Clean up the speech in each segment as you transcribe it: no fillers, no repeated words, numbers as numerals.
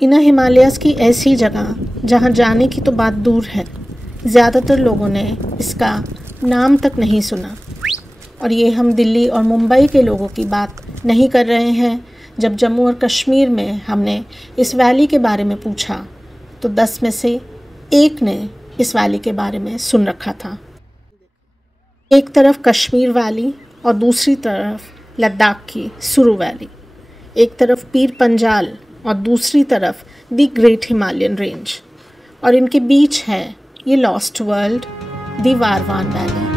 इन Himalayas की ऐसी जगह जहाँ जाने की तो बात दूर है, ज़्यादातर लोगों ने इसका नाम तक नहीं सुना। और ये हम दिल्ली और मुंबई के लोगों की बात नहीं कर रहे हैं। जब जम्मू और कश्मीर में हमने इस वैली के बारे में पूछा तो 10 में से 1 ने इस वैली के बारे में सुन रखा था। एक तरफ कश्मीर वैली और दूसरी तरफ लद्दाख की सुरु वैली, एक तरफ पीर पंजाल और दूसरी तरफ दी ग्रेट हिमालयन रेंज, और इनके बीच है ये लॉस्ट वर्ल्ड दी वारवान वैली।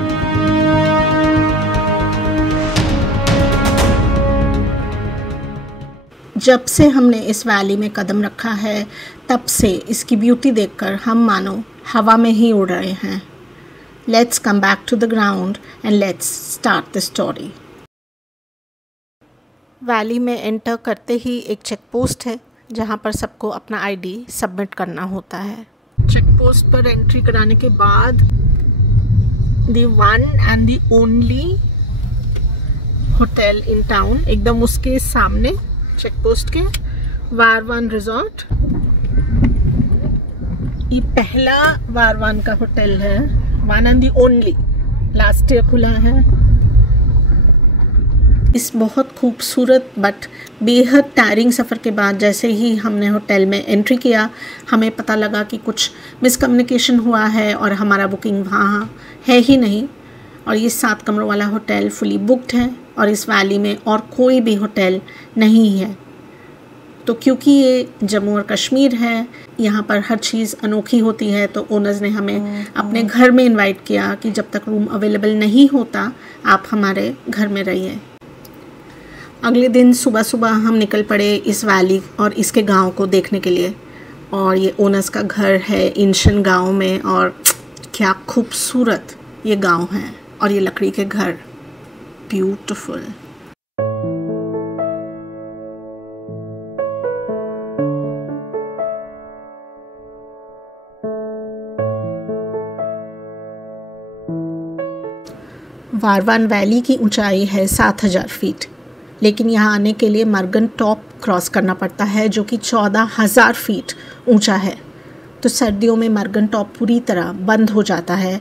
जब से हमने इस वैली में कदम रखा है तब से इसकी ब्यूटी देखकर हम मानो हवा में ही उड़ रहे हैं। Let's come back to the ground and let's start the story. Valley में एंटर करते ही एक चेक पोस्ट है जहाँ पर सबको अपना आईडी सबमिट करना होता है। चेक पोस्ट पर एंट्री कराने के बाद the one and the only hotel in town, एकदम उसके सामने चेक पोस्ट के, वारवान रिजॉर्ट। ये पहला वारवान का होटल है, one and the only, last year खुला है। इस बहुत खूबसूरत बट बेहद टायरिंग सफ़र के बाद जैसे ही हमने होटल में एंट्री किया, हमें पता लगा कि कुछ मिसकम्युनिकेशन हुआ है और हमारा बुकिंग वहाँ है ही नहीं, और ये 7 कमरों वाला होटल फुली बुक्ड है और इस वैली में और कोई भी होटल नहीं है। तो क्योंकि ये जम्मू और कश्मीर है, यहाँ पर हर चीज़ अनोखी होती है, तो ओनर्स ने हमें अपने घर में इनवाइट किया कि जब तक रूम अवेलेबल नहीं होता आप हमारे घर में रहिए। अगले दिन सुबह सुबह हम निकल पड़े इस वैली और इसके गांव को देखने के लिए, और ये ओनर्स का घर है इंशन गांव में, और क्या खूबसूरत ये गांव है और ये लकड़ी के घर, ब्यूटीफुल। वारवान वैली की ऊंचाई है 7000 फीट, लेकिन यहाँ आने के लिए मर्गन टॉप क्रॉस करना पड़ता है जो कि 14000 फीट ऊंचा है। तो सर्दियों में मर्गन टॉप पूरी तरह बंद हो जाता है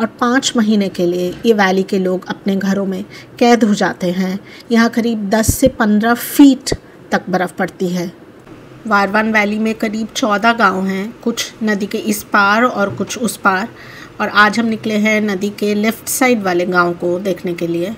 और 5 महीने के लिए ये वैली के लोग अपने घरों में कैद हो जाते हैं। यहाँ करीब 10 से 15 फीट तक बर्फ़ पड़ती है। वारवान वैली में करीब 14 गांव हैं, कुछ नदी के इस पार और कुछ उस पार, और आज हम निकले हैं नदी के लेफ़्ट साइड वाले गांव को देखने के लिए।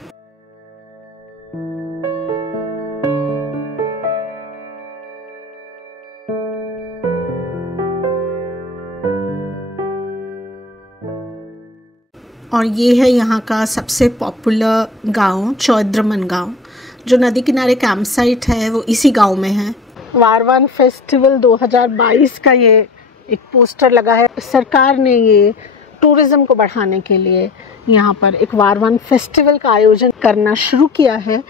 और ये है यहाँ का सबसे पॉपुलर गांव, चौद्रमन गांव, जो नदी किनारे कैंप साइट है वो इसी गांव में है। वारवान फेस्टिवल 2022 का ये एक पोस्टर लगा है। सरकार ने ये टूरिज़्म को बढ़ाने के लिए यहाँ पर एक वारवान फेस्टिवल का आयोजन करना शुरू किया है।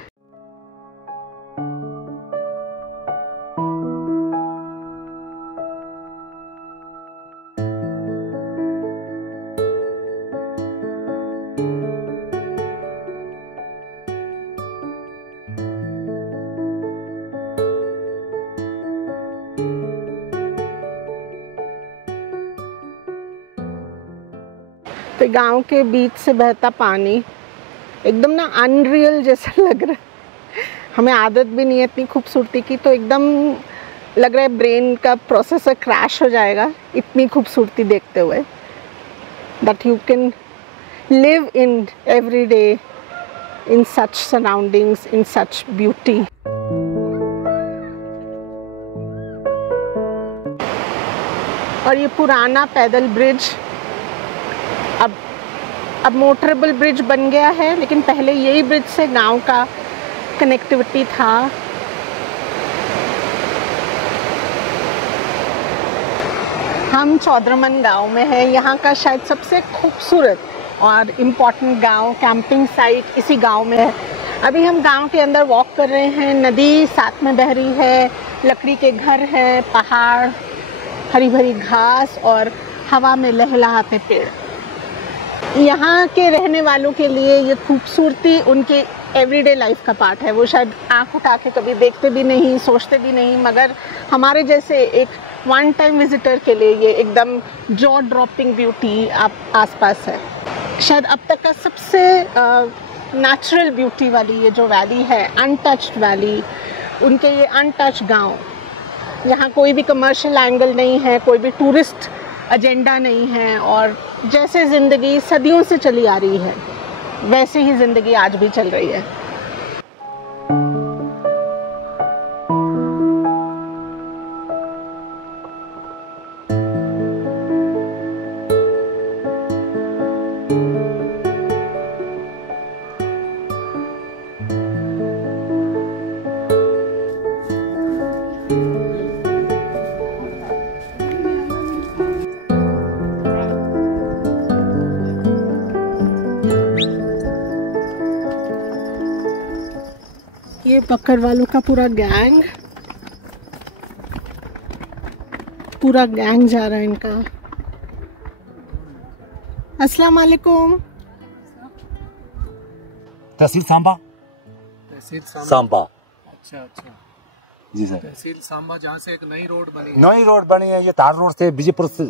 तो गांव के बीच से बहता पानी एकदम ना अनरियल जैसा लग रहा है। हमें आदत भी नहीं है इतनी खूबसूरती की, तो एकदम लग रहा है ब्रेन का प्रोसेसर क्रैश हो जाएगा इतनी खूबसूरती देखते हुए। That you can live in every day in such surroundings, in such beauty. और ये पुराना पैदल ब्रिज अब मोटरेबल ब्रिज बन गया है, लेकिन पहले यही ब्रिज से गांव का कनेक्टिविटी था। हम चौद्रमन गांव में हैं। यहाँ का शायद सबसे खूबसूरत और इम्पॉर्टेंट गांव, कैंपिंग साइट इसी गांव में है। अभी हम गांव के अंदर वॉक कर रहे हैं। नदी साथ में बह रही है, लकड़ी के घर हैं, पहाड़, हरी भरी घास और हवा में लहलहाते पेड़। यहाँ के रहने वालों के लिए ये खूबसूरती उनके एवरीडे लाइफ का पार्ट है। वो शायद आँख उठा के कभी देखते भी नहीं, सोचते भी नहीं, मगर हमारे जैसे एक वन टाइम विजिटर के लिए ये एकदम जॉ ड्रॉपिंग ब्यूटी आप आसपास है। शायद अब तक का सबसे नेचुरल ब्यूटी वाली ये जो वैली है, अनटच्ड वैली, उनके ये अनटच्ड गांव, यहाँ कोई भी कमर्शियल एंगल नहीं है, कोई भी टूरिस्ट एजेंडा नहीं है, और जैसे ज़िंदगी सदियों से चली आ रही है वैसे ही ज़िंदगी आज भी चल रही है। ये बकरवालों का पूरा गैंग जा रहा है इनका। अस्सलाम वालेकुम। तहसील सांबा। तहसील सांबा। अच्छा जी सर। तहसील सांबा, जहाँ से एक नई रोड बनी है, ये तार रोड से विजयपुर से,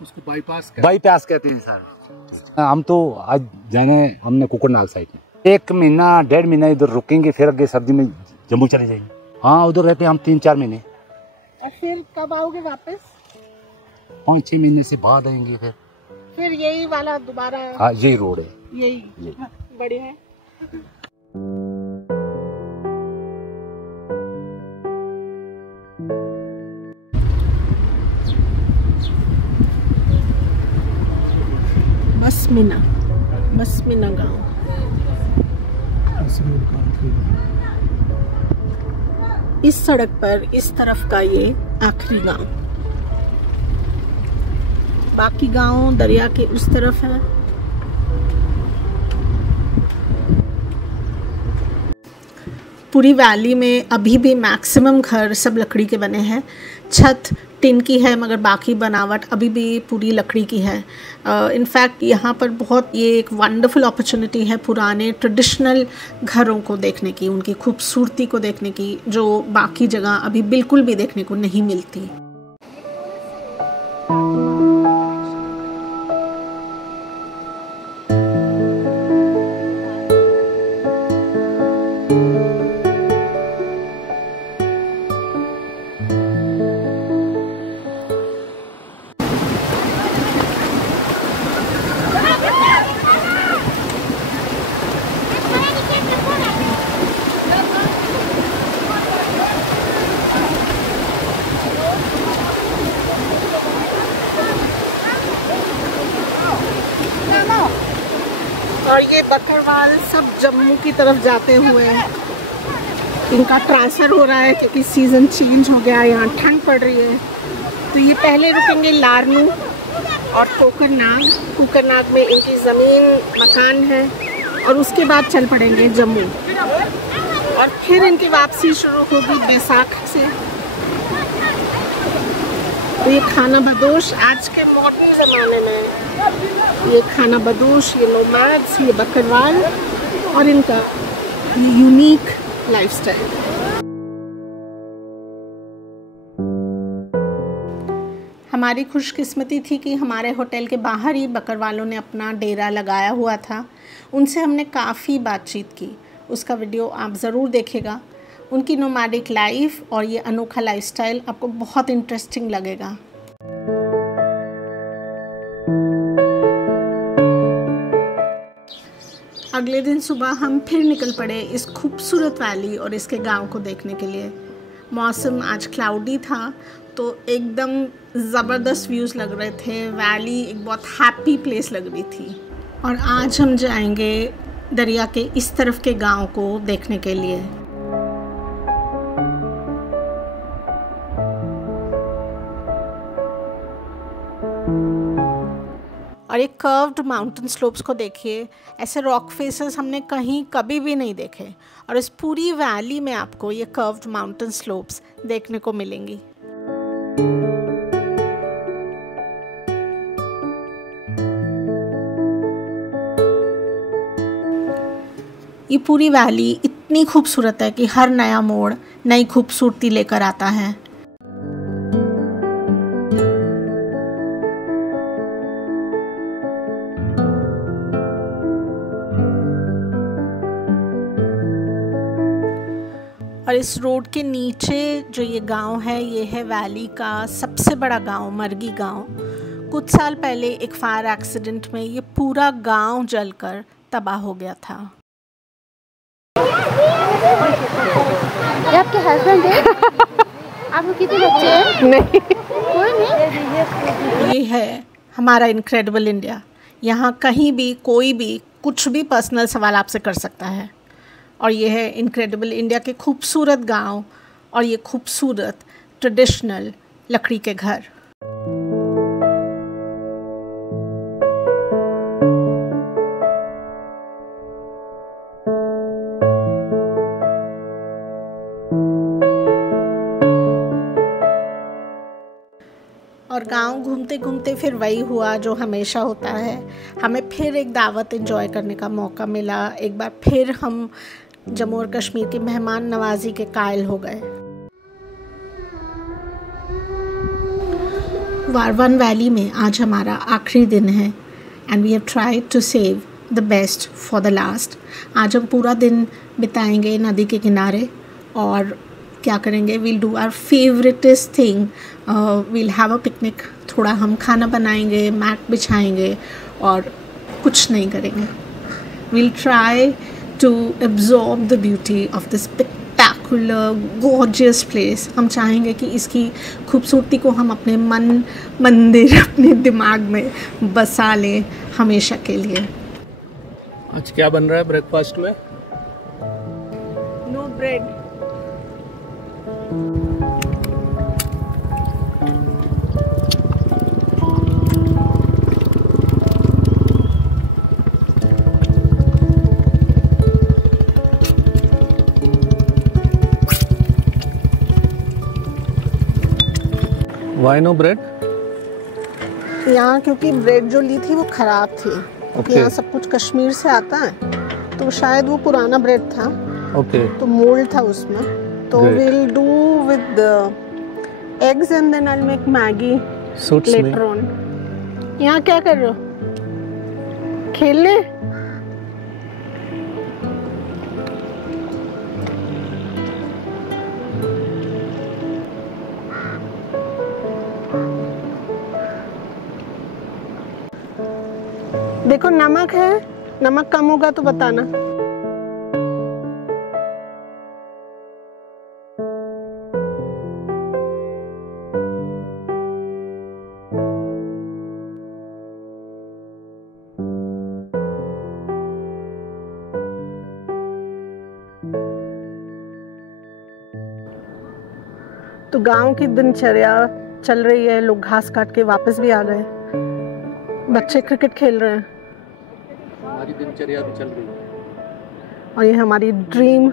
उसको बाईपास कहते हैं सर। हम तो आज जाने हमने कुकुरनाग साइड में 1 महीना 1.5 महीना इधर रुकेंगे, फिर आगे सर्दी में जम्मू चले जाएंगे। हाँ, उधर रहते हैं हम 3-4 महीने। और फिर कब आओगे वापस? 5-6 महीने से बाद आएंगे फिर यही वाला दोबारा? हाँ, यही रोड है। यही बढ़िया है। बसमीना गांव। इस सड़क पर इस तरफ का ये आखिरी गांव, बाकी गांव दरिया के उस तरफ है। पूरी वैली में अभी भी मैक्सिमम घर सब लकड़ी के बने हैं। छत टिन की है, मगर बाकी बनावट अभी भी पूरी लकड़ी की है। इनफैक्ट यहाँ पर बहुत ये एक वंडरफुल अपॉर्चुनिटी है पुराने ट्रेडिशनल घरों को देखने की, उनकी खूबसूरती को देखने की, जो बाकी जगह अभी बिल्कुल भी देखने को नहीं मिलती। और ये बकरवाल सब जम्मू की तरफ जाते हुए इनका ट्रांसफ़र हो रहा है, क्योंकि सीज़न चेंज हो गया, यहाँ ठंड पड़ रही है। तो ये पहले रुकेंगे लारनू और कुकरनाग में इनकी ज़मीन मकान है, और उसके बाद चल पड़ेंगे जम्मू, और फिर इनकी वापसी शुरू होगी बैसाख से। तो ये खाना बदोश आज के मॉडर्न ज़माने में, ये खाना बदोश, ये नोमैड्स, ये बकरवाल और इनका ये यूनिक लाइफस्टाइल। हमारी खुशकिस्मती थी कि हमारे होटल के बाहर ही बकरवालों ने अपना डेरा लगाया हुआ था। उनसे हमने काफ़ी बातचीत की, उसका वीडियो आप ज़रूर देखिएगा। उनकी नोमैडिक लाइफ और ये अनोखा लाइफस्टाइल आपको बहुत इंटरेस्टिंग लगेगा। अगले दिन सुबह हम फिर निकल पड़े इस खूबसूरत वैली और इसके गांव को देखने के लिए। मौसम आज क्लाउडी था, तो एकदम ज़बरदस्त व्यूज़ लग रहे थे। वैली एक बहुत हैप्पी प्लेस लग रही थी। और आज हम जाएंगे दरिया के इस तरफ के गांव को देखने के लिए। और ये कर्व्ड माउंटेन स्लोप्स को देखिए, ऐसे रॉक फेसेस हमने कहीं कभी भी नहीं देखे, और इस पूरी वैली में आपको ये कर्व्ड माउंटेन स्लोप्स देखने को मिलेंगी। ये पूरी वैली इतनी खूबसूरत है कि हर नया मोड़ नई खूबसूरती लेकर आता है। और इस रोड के नीचे जो ये गांव है, ये है वैली का सबसे बड़ा गांव, मरगी गांव। कुछ साल पहले एक फायर एक्सीडेंट में ये पूरा गांव जलकर तबाह हो गया था। ये आपके हस्बैंड है? आपको कितने बच्चे हैं? नहीं, कोई नहीं। ये है हमारा इनक्रेडिबल इंडिया। यहाँ कहीं भी कोई भी कुछ भी पर्सनल सवाल आपसे कर सकता है। और ये है इनक्रेडिबल इंडिया के खूबसूरत गांव और ये खूबसूरत ट्रेडिशनल लकड़ी के घर। और गांव घूमते घूमते फिर वही हुआ जो हमेशा होता है। हमें फिर एक दावत एंजॉय करने का मौका मिला। एक बार फिर हम जम्मू और कश्मीर की मेहमान नवाजी के कायल हो गए। वारवान वैली में आज हमारा आखिरी दिन है and we have tried to save the best for the last. आज हम पूरा दिन बिताएंगे नदी के किनारे और क्या करेंगे, we'll do our favouritest thing, we'll have a picnic. थोड़ा हम खाना बनाएंगे, मैट बिछाएंगे और कुछ नहीं करेंगे। We'll try to absorb the beauty of this spectacular gorgeous place। हम चाहेंगे कि इसकी खूबसूरती को हम अपने मन मंदिर अपने दिमाग में बसा लें हमेशा के लिए। आज क्या बन रहा है ब्रेकफास्ट में? No bread. Why no bread? यहाँ क्योंकि ब्रेड जो ली थी वो ख़राब थी, क्योंकि यहाँ सब कुछ कश्मीर से आता है, तो शायद वो पुराना ब्रेड था। तो मोल्ड था उसमें। तो we'll do with the eggs and then I'll make Maggi later on। यहाँ क्या कर रहे हो? खेलने? देखो नमक है, नमक कम होगा तो बताना। तो गांव की दिनचर्या चल रही है, लोग घास काट के वापस भी आ गए, बच्चे क्रिकेट खेल रहे हैं, हमारी दिनचर्या भी चल रही है। और ये हमारी ड्रीम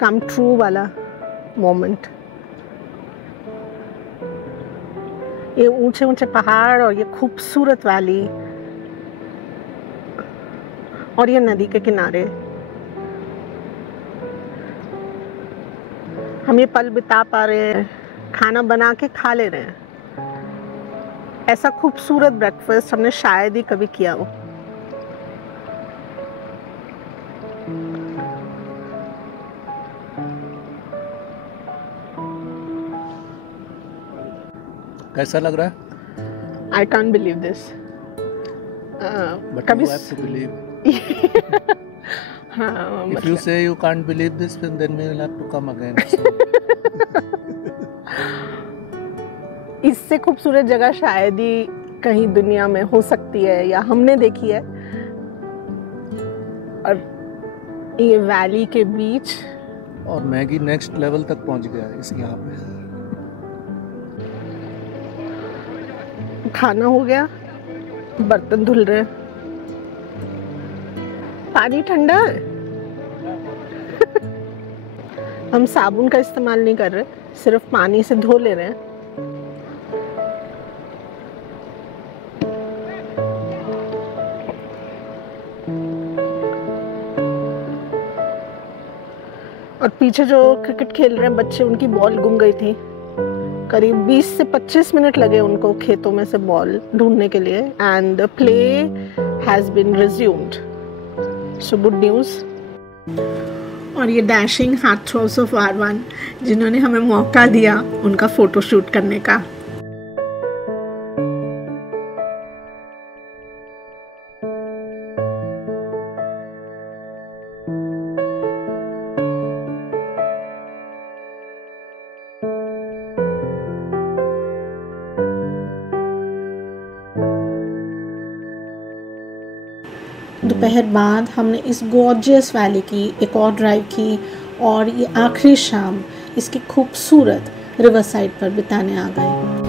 कम ट्रू वाला मोमेंट। ये ऊंचे ऊंचे पहाड़ और ये खूबसूरत वैली और ये नदी के किनारे, हम ये पल बिता पा रहे हैं, खाना बना के खा ले रहे हैं। ऐसा खूबसूरत ब्रेकफास्ट हमने शायद ही कभी किया हो। कैसा लग रहा है? I can't believe this। But you have to believe। हाँ, If you say you can't believe this, then we will have to come again। इससे खूबसूरत जगह शायद ही कहीं दुनिया में हो सकती है या हमने देखी है। और ये वैली के बीच, और मैगी नेक्स्ट लेवल तक पहुंच गया है इस यहाँ पे। खाना हो गया, बर्तन धुल रहे हैं, पानी ठंडा है। हम साबुन का इस्तेमाल नहीं कर रहे, सिर्फ पानी से धो ले रहे हैं। और पीछे जो क्रिकेट खेल रहे हैं बच्चे, उनकी बॉल गुम गई थी। करीब 20 से 25 मिनट लगे उनको खेतों में से बॉल ढूंढने के लिए। And the play has been resumed, so good news. और ये डैशिंग हार्ट थ्रोस ऑफ वार-1 जिन्होंने हमें मौका दिया उनका फ़ोटो शूट करने का। दोपहर बाद हमने इस गॉर्जियस वैली की एक और ड्राइव की और ये आखिरी शाम इसकी खूबसूरत रिवर साइड पर बिताने आ गए।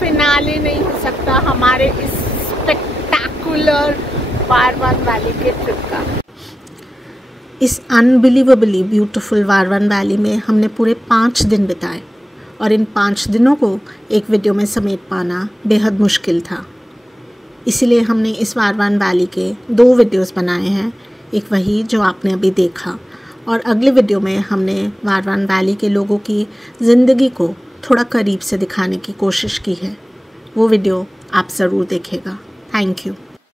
फिनाले नहीं हो सकता हमारे इस स्पेक्टाकुलर वार-1 वैली के ट्रिप का। इस अनबिलीवेबली ब्यूटीफुल वार-1 वैली में हमने पूरे 5 दिन बिताए और इन 5 दिनों को एक वीडियो में समेट पाना बेहद मुश्किल था। इसीलिए हमने इस वार-1 वैली के 2 वीडियोस बनाए हैं, एक वही जो आपने अभी देखा और अगले वीडियो में हमने वार-1 वैली के लोगों की ज़िंदगी को थोड़ा करीब से दिखाने की कोशिश की है। वो वीडियो आप ज़रूर देखिएगा। Thank you.